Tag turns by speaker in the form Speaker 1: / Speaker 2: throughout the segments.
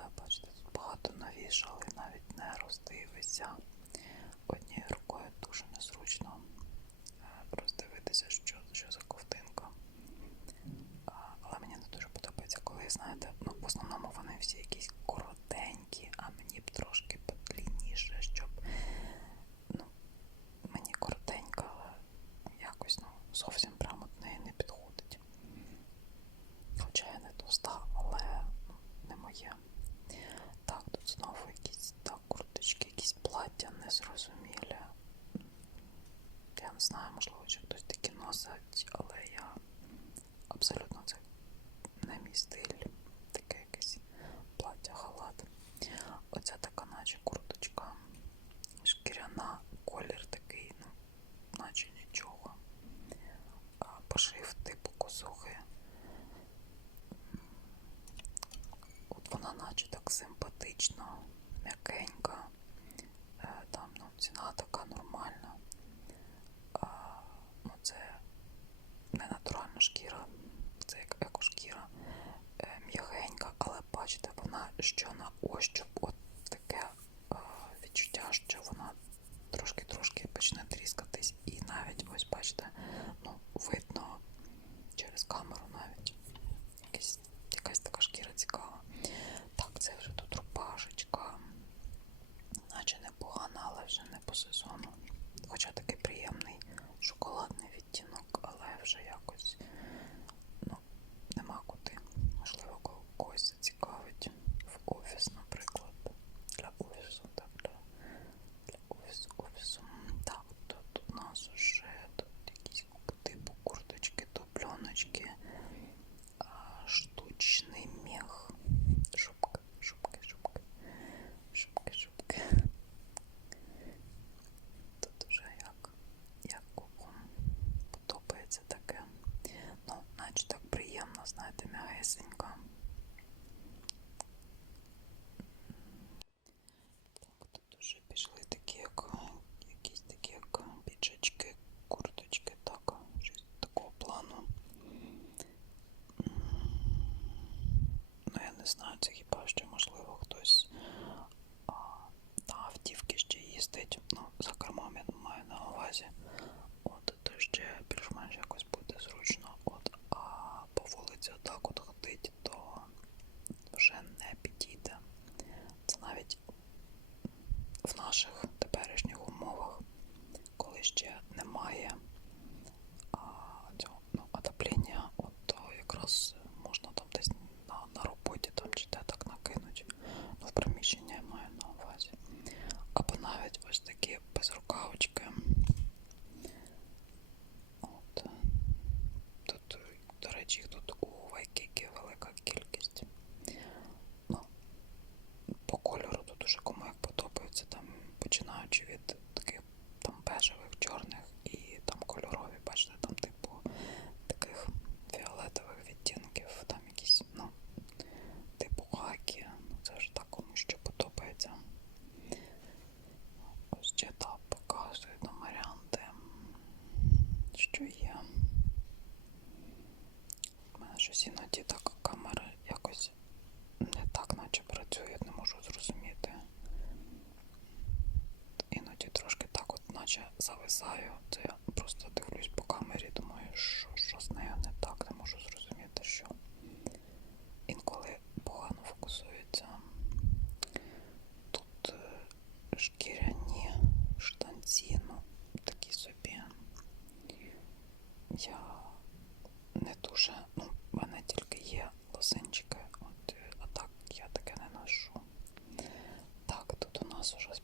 Speaker 1: але бачите, тут багато навішали, навіть не роздивися. Однією рукою дуже незручно е, роздивитися, що, що за ковтинка. Але мені не дуже подобається, коли, знаєте, ну в основному вони всі якісь коротенькі, а мені б трошки подлінніше. зависаю, це я просто дивлюсь по камері, думаю, що, що з нею не так, не можу зрозуміти, що інколи погано фокусується. Тут е, шкіряні штанці, ну, такі собі. Я не дуже, ну, в мене тільки є лосинчики, от, а так я таке не ношу. Так, тут у нас уже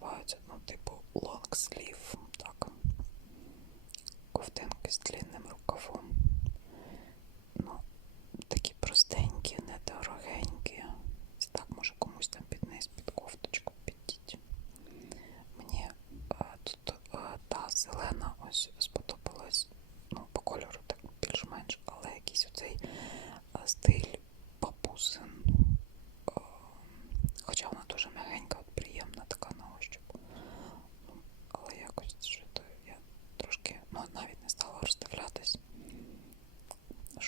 Speaker 1: називають, ну, типу лонгслів, так. Ковтинки з длінним рукавом.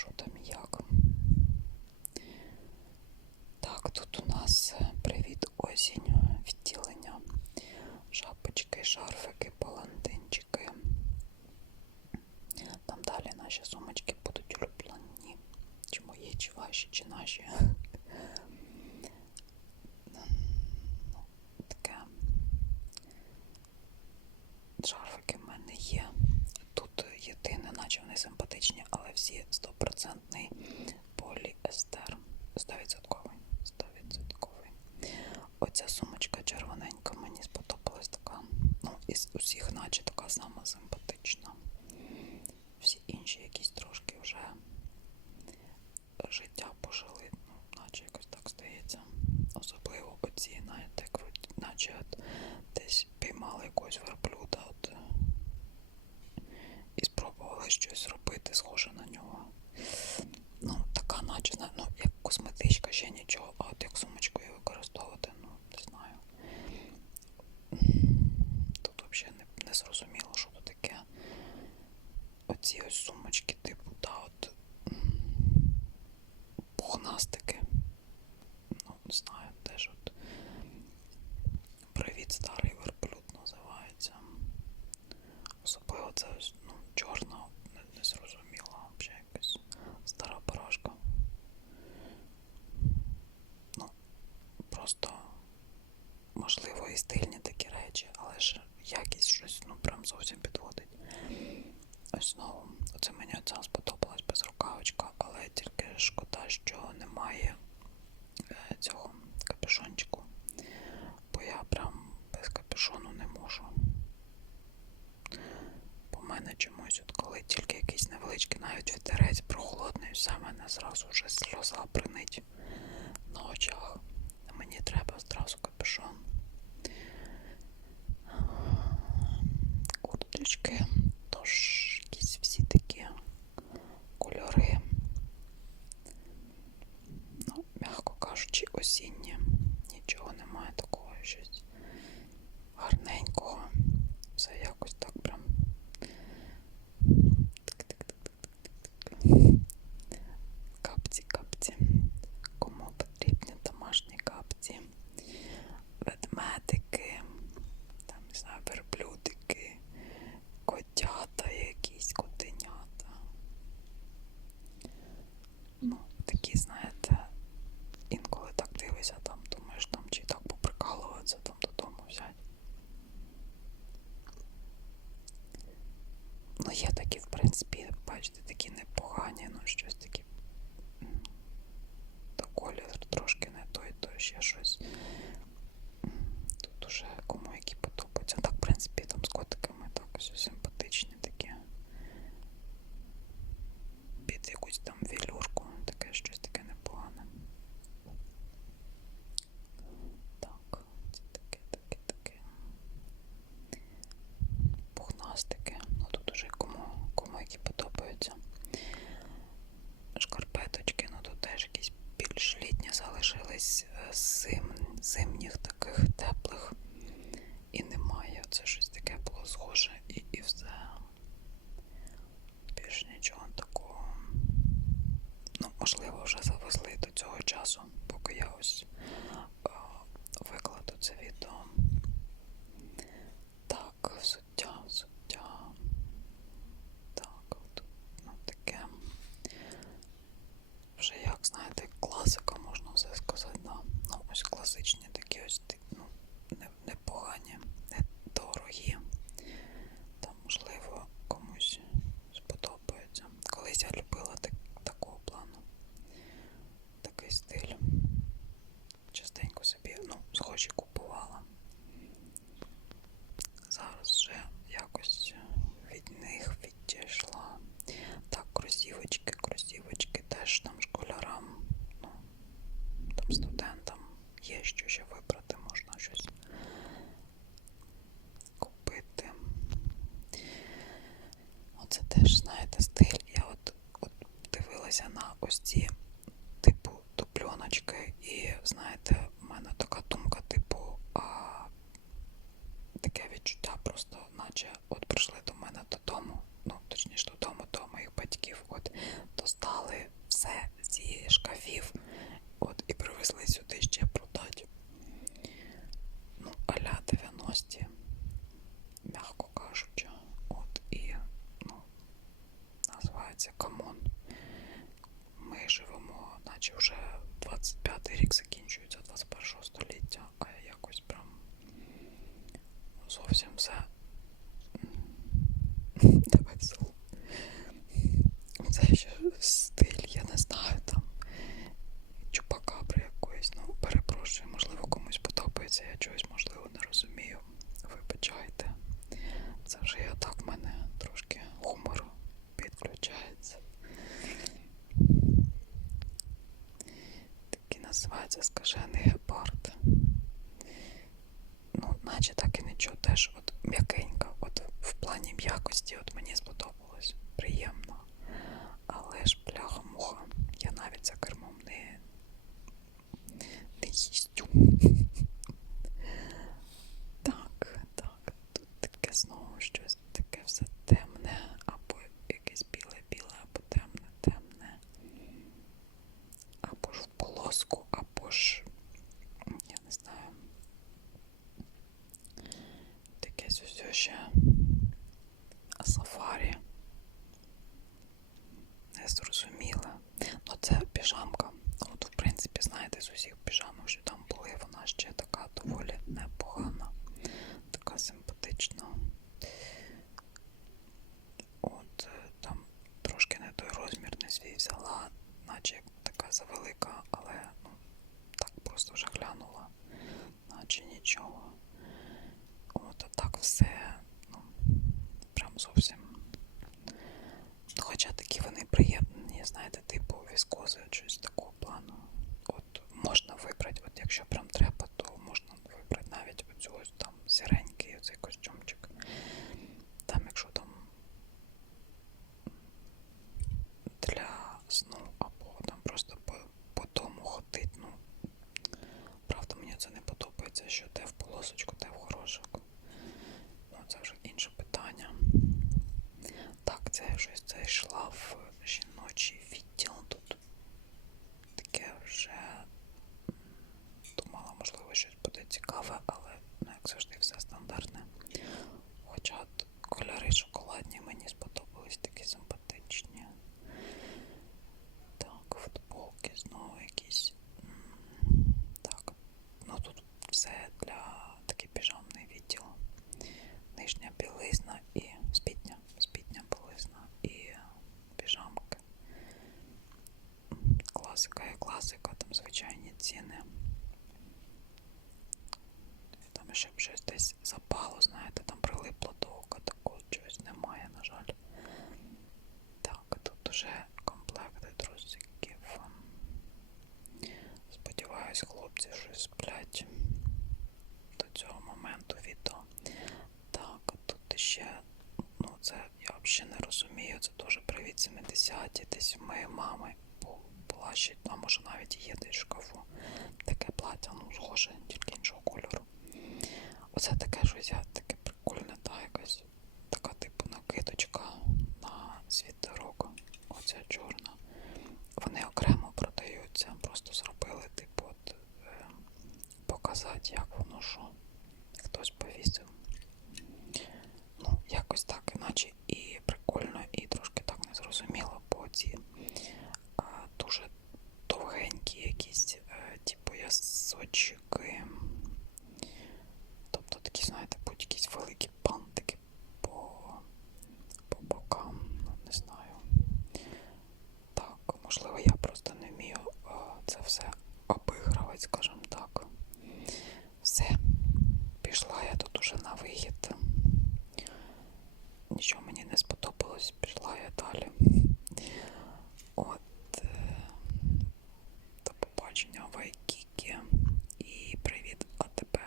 Speaker 1: маршруты. усіх, наче така сама земля. це ну, чорна, не взагалі якась стара порошка. Ну, просто, можливо, і стильні такі речі, але ж якість щось ну, зовсім підводить. Ось знову, оце мені оця сподобалась безрукавочка, але тільки шкода, що немає е, цього капюшончику, бо я прям без капюшону не можу мене чомусь, от коли тільки якийсь невеличкий навіть вітерець прохолодний, все мене зразу вже сльоза принить на очах. Мені треба зразу капюшон. Курточки, тож якісь всі такі кольори, ну, м'яко кажучи, осінні, нічого немає такого щось. називається скажений гепард. Ну, наче так і нічого, теж от м'якенька, от в плані м'якості от мені сподобалось. Приємно. Але ж бляха муха. Я навіть за кермом не, не їздю. الصفاري. якщо прям треба, то можна вибрати навіть оцю ось там сіренький оцей костюм. Ще не розумію. Це дуже привіт 70-ті, десь в моєї мами плащі, а може навіть є десь в шкафу. Таке плаття, ну схоже, тільки іншого кольору. Оце таке щось таке прикольне, та якась така типу накидочка на світорок. Оця чорна. Вони окремо продаються, просто зробили, типу, от, е, показати, як воно що. Ясочки. Тобто такі, знаєте, будь якісь великі бантики по, по бокам, ну не знаю. Так, можливо, я просто не вмію е, це все обігрувати, скажімо так. Все, пішла я тут уже на вихід. Нічого мені не сподобалось, пішла я далі. От е, до побачення в Айкікі і привіт АТП.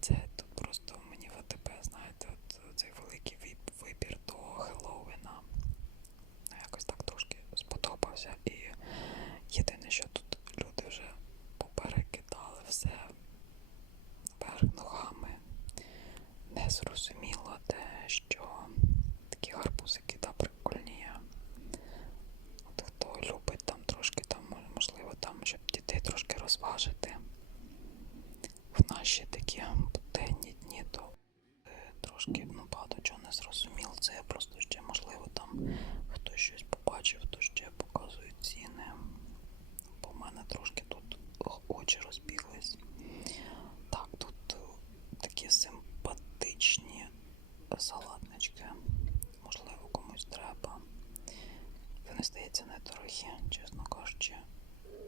Speaker 1: Це тут просто мені в АТП, знаєте, от цей великий виб- вибір до Хеллоуіна. Ну, якось так трошки сподобався. І єдине, що тут люди вже поперекидали все вверх ногами. Не зрозуміло те, що такі гарбузики та прикольні. є. От хто любить там трошки, там, можливо, там, щоб дітей трошки розважити. В наші такі буденні дні, то е, трошки ну, багато чого не зрозуміло. Це я просто ще, можливо, там хтось щось побачив, то ще показує ціни. Бо в мене трошки тут очі розбіглись. Так, тут е, такі симпатичні салатнички. Можливо, комусь треба. Вони, здається, недорогі, чесно кажучи.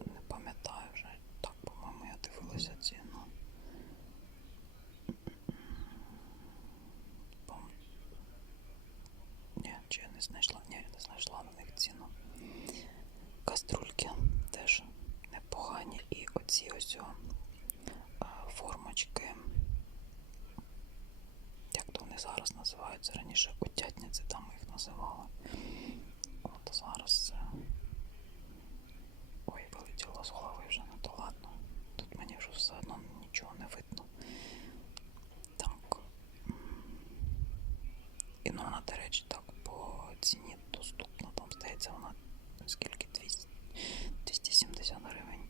Speaker 1: Не пам'ятаю вже. Так, по-моєму, я дивилася ціну. Пом- Ні, чи я не знайшла? Ні, я не знайшла на них ціну. Каструльки теж непогані. І оці ось о, а, формочки. Як то вони зараз називаються? Раніше утятниці там їх називали. От зараз це. Ой, вилетіло з голови вже не то ладно. Тут мені вже все одно нічого не видно. Так. І ну вона, до речі, так по ціні доступна. Там здається вона скільки 200, 270 гривень.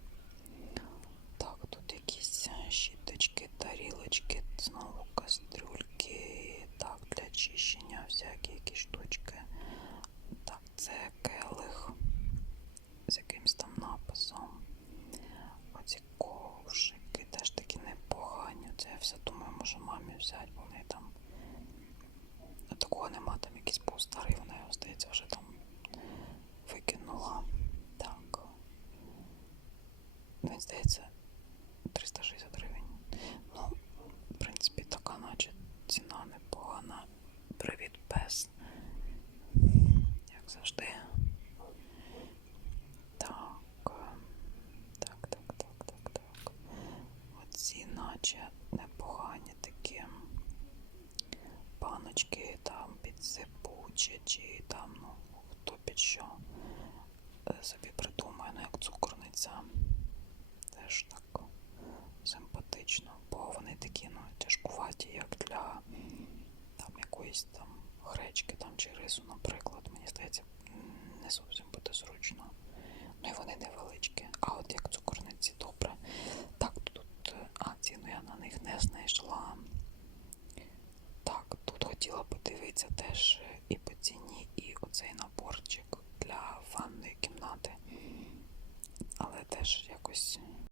Speaker 1: Так, тут якісь щіточки, тарілочки, знову кастрюльки, так, для чищення, всякі якісь штучки. Так, це келих з якимсь там написом. Оці ковшики теж такі непогані. Це я все думаю, може мамі взяти, бо в неї там Ну, такого нема, там якийсь був старий, вона його, здається, вже там викинула. Так. Він здається 360 гривень. Ну, в принципі, така наче ціна непогана. Привіт, пес. Як завжди. Так. Так, так, так, так, так. Оці наче непогані такі баночки там під сипуче, чи там, ну, хто під що е, собі придумає, ну як цукорниця. Теж так симпатично, бо вони такі, ну, тяжкуваті, як для там якоїсь там гречки там, чи рису, наприклад. Мені здається, не зовсім буде зручно. Ну і вони невеличкі. А от як цукорниці добре. Так, тут, е, а ціну я на них не знайшла. Так, тут хотіла подивитися теж е, і по ціні, і оцей наборчик для ванної кімнати. Але теж якось